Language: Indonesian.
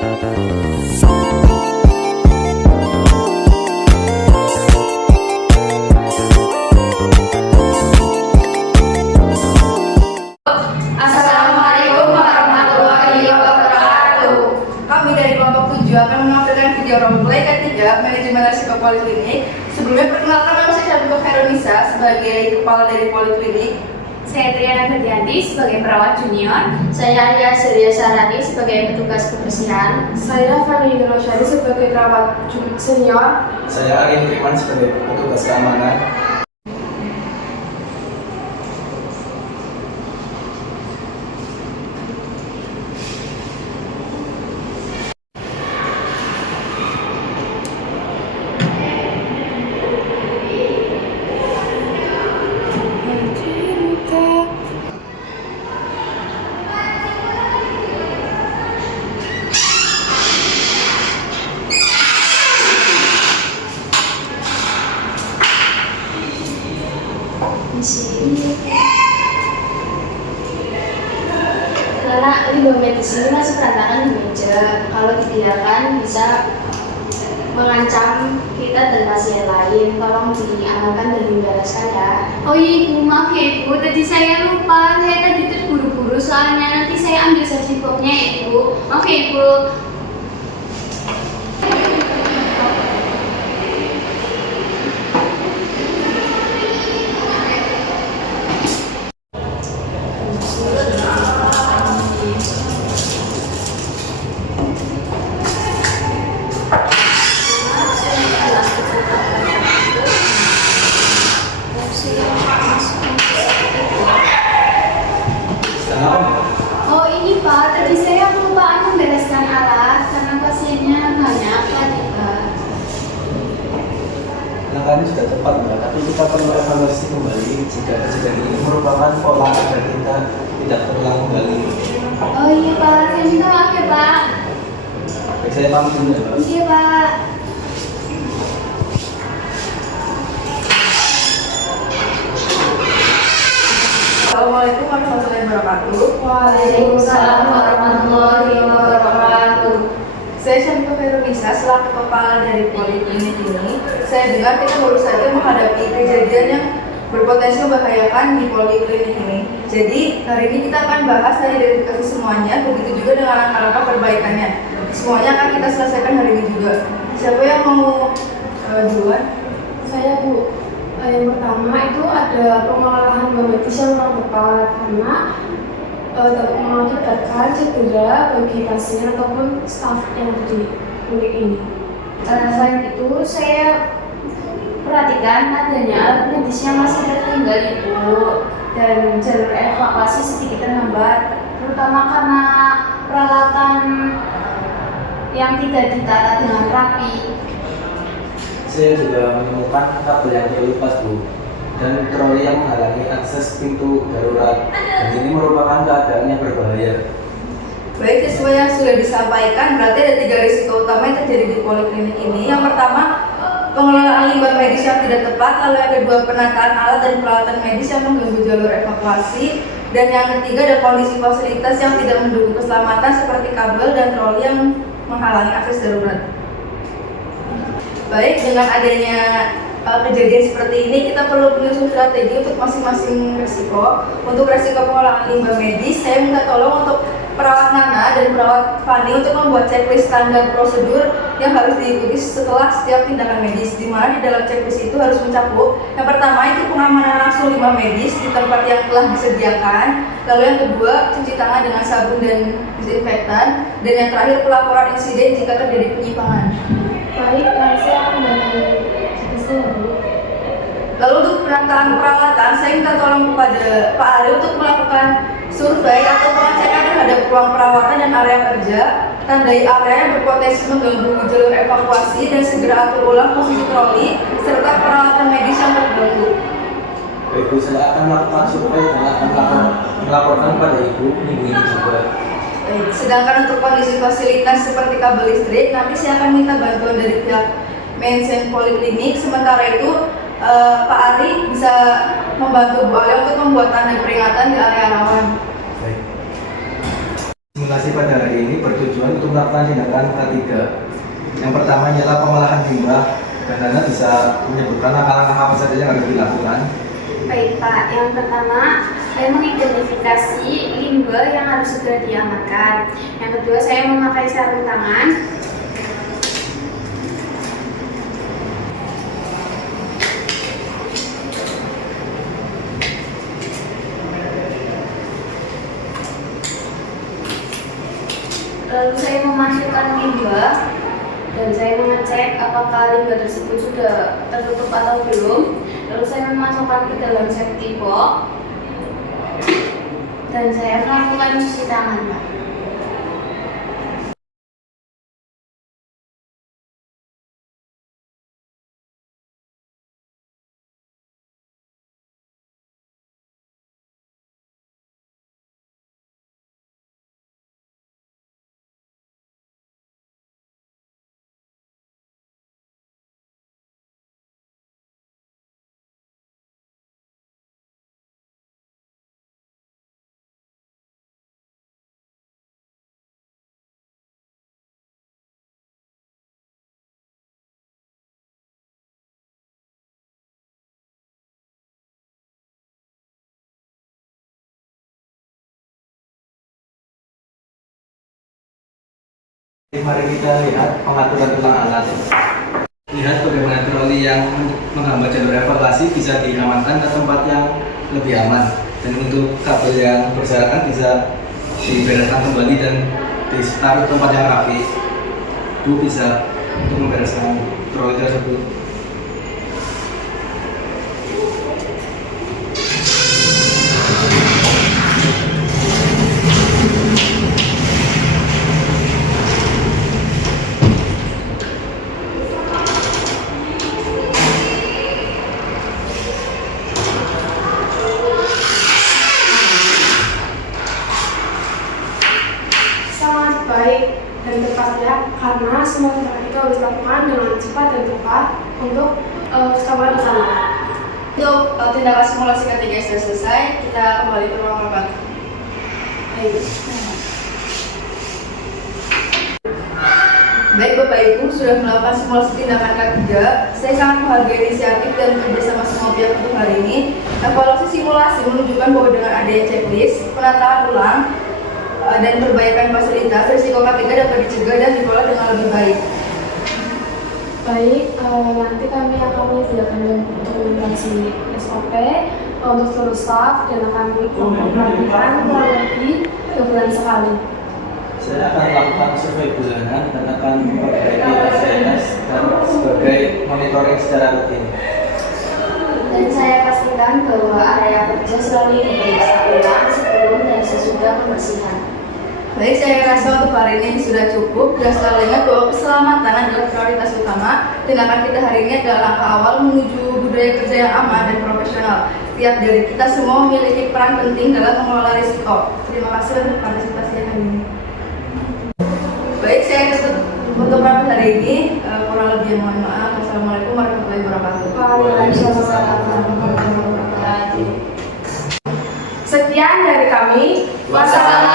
Assalamualaikum warahmatullahi wabarakatuh. Kami dari kelompok 7 akan menampilkan video roleplay ketiga manajemen risiko poliklinik. Sebelumnya perkenalkan nama saya Syabibah Khairunisa sebagai kepala dari poliklinik. Saya Triana Ferdianti sebagai perawat junior. Saya Alia Surya Sarani sebagai petugas kebersihan. Saya Fani Rosyadi sebagai perawat senior. Saya Arin Triman sebagai petugas keamanan. Di sini. Karena limbah medis ini masih berantakan di meja. Kalau dibiarkan bisa mengancam kita dan pasien lain. Tolong diamankan dan dibereskan ya. Oh iya ibu, maaf ya ibu, tadi saya lupa, saya tadi terburu-buru soalnya nanti saya ambil saji boxnya ya ibu. Maaf ya ibu. Oh ini Pak, tadi saya kelupaan membereskan alat karena pasiennya banyak tadi Pak. Langkahnya sudah tepat Mbak, tapi kita perlu evaluasi kembali jika kejadian ini merupakan pola agar kita tidak terulang kembali. Oh iya Pak, saya minta maaf ya Pak. Baik, saya pamit dulu ya Mbak. Iya Pak. Assalamualaikum warahmatullahi wabarakatuh. Waalaikumsalam warahmatullahi wabarakatuh. Saya Syabibah Khairunisa selaku kepala dari poliklinik ini. Saya dengar kita baru saja menghadapi kejadian yang berpotensi membahayakan di poliklinik ini. Jadi hari ini kita akan bahas dan identifikasi semuanya, begitu juga dengan langkah-langkah perbaikannya. Semuanya akan kita selesaikan hari ini juga. Siapa yang mau duluan? Saya Bu. Yang pertama itu ada pengolahan medis yang kurang tepat karena dapat mengakibatkan cedera bagi pasien ataupun staf yang ada di klinik ini. Selain itu, saya perhatikan adanya alat medis yang masih tertinggal ibu dan jalur evakuasi sedikit terhambat, terutama karena peralatan yang tidak ditata dengan rapi. Saya juga menemukan kabel yang terlepas Bu, dan troli yang menghalangi akses pintu darurat, dan ini merupakan keadaan yang berbahaya. Baik, sesuai yang sudah disampaikan, berarti ada 3 risiko utama yang terjadi di poliklinik ini. Yang pertama, pengelolaan limbah medis yang tidak tepat, lalu yang kedua, penataan alat dan peralatan medis yang mengganggu jalur evakuasi, dan yang ketiga ada kondisi fasilitas yang tidak mendukung keselamatan seperti kabel dan troli yang menghalangi akses darurat. Baik, dengan adanya kejadian seperti ini, kita perlu menyusun strategi untuk masing-masing risiko. Untuk risiko pengelolaan limbah medis, saya minta tolong untuk perawat Nana dan perawat Fani untuk membuat checklist standar prosedur yang harus diikuti setelah setiap tindakan medis, di mana di dalam checklist itu harus mencakup yang pertama itu pengamanan langsung limbah medis di tempat yang telah disediakan, lalu yang kedua cuci tangan dengan sabun dan disinfektan, dan yang terakhir pelaporan insiden jika terjadi penyimpangan. Baik, saya akan bantu checklistnya Bu. Lalu untuk penataan perawatan, saya minta tolong kepada Pak Ari untuk melakukan survei atau pengecekan terhadap ruang perawatan dan area kerja, tandai area yang berpotensi mengganggu jalur evakuasi dan segera atur ulang posisi troli serta peralatan medis yang terganggu. Baik Bu, saya akan melakukan survei dan akan melaporkan pada Ibu minggu ini juga. Baik, sedangkan untuk kondisi fasilitas seperti kabel listrik, nanti saya akan minta bantuan dari pihak Mensen Poliklinik. Sementara itu, Pak Ari bisa membantu Bu Alia untuk membuat tanda peringatan di area rawan. Baik. simulasi pada hari ini bertujuan untuk melakukan tindakan ketiga. Yang pertama ialah pengolahan limbah, dan Anda bisa menyebutkan langkah-langkah apa saja yang harus dilakukan. Baik Pak, yang pertama saya mengidentifikasi limbah yang harus segera diamankan. Yang kedua saya memakai sarung tangan. Lalu saya memasukkan limbah dan saya mengecek apakah limbah tersebut sudah tertutup atau belum. Lalu saya memasukkan ke dalam safety box dan saya melakukan cuci tangan, Pak. Mari kita lihat pengaturan ulang alat. Lihat bagaimana troli yang menghambat jalur evakuasi bisa diamankan ke tempat yang lebih aman. Dan untuk kabel yang berserakan bisa dibereskan kembali dan ditaruh tempat yang rapi. Itu bisa untuk membereskan troli tersebut. Sangat baik dan tepat ya, karena semua tindakan itu harus dilakukan dengan cepat dan tepat untuk keselamatan bersama. Untuk tindakan simulasi ketiga sudah selesai, kita kembali ke ruang rapat. Baik Bapak Ibu, sudah melakukan simulasi tindakan ketiga. Saya sangat menghargai inisiatif dan kerjasama semua pihak untuk hari ini. Evaluasi simulasi menunjukkan bahwa dengan adanya checklist, penataan ulang, dan perbaikan fasilitas, risiko K3 dapat dicegah dan dikelola dengan lebih baik. Baik, nanti kami akan menyediakan dokumentasi SOP untuk seluruh staf dan akan melakukan kurang lebih 2 bulan sekali. Saya akan melakukan survei bulanan dan akan memperbaiki fasilitas dan sebagai monitoring secara rutin. Dan saya pastikan bahwa area kerja selalu diperiksa ulang sebelum dan sesudah pembersihan. Baik, saya rasa untuk hari ini sudah cukup. Dan selalu ingat bahwa keselamatan adalah prioritas utama. Tindakan kita hari ini adalah langkah awal menuju budaya kerja yang aman dan profesional. Setiap dari kita semua memiliki peran penting dalam mengelola risiko. Terima kasih untuk partisipasi hari ini. Baik, saya tutup untuk rapat hari ini. Kurang lebih mohon maaf. Wassalamualaikum warahmatullahi wabarakatuh. Waalaikumsalam warahmatullahi wabarakatuh. Sekian dari kami. Wassalamualaikum.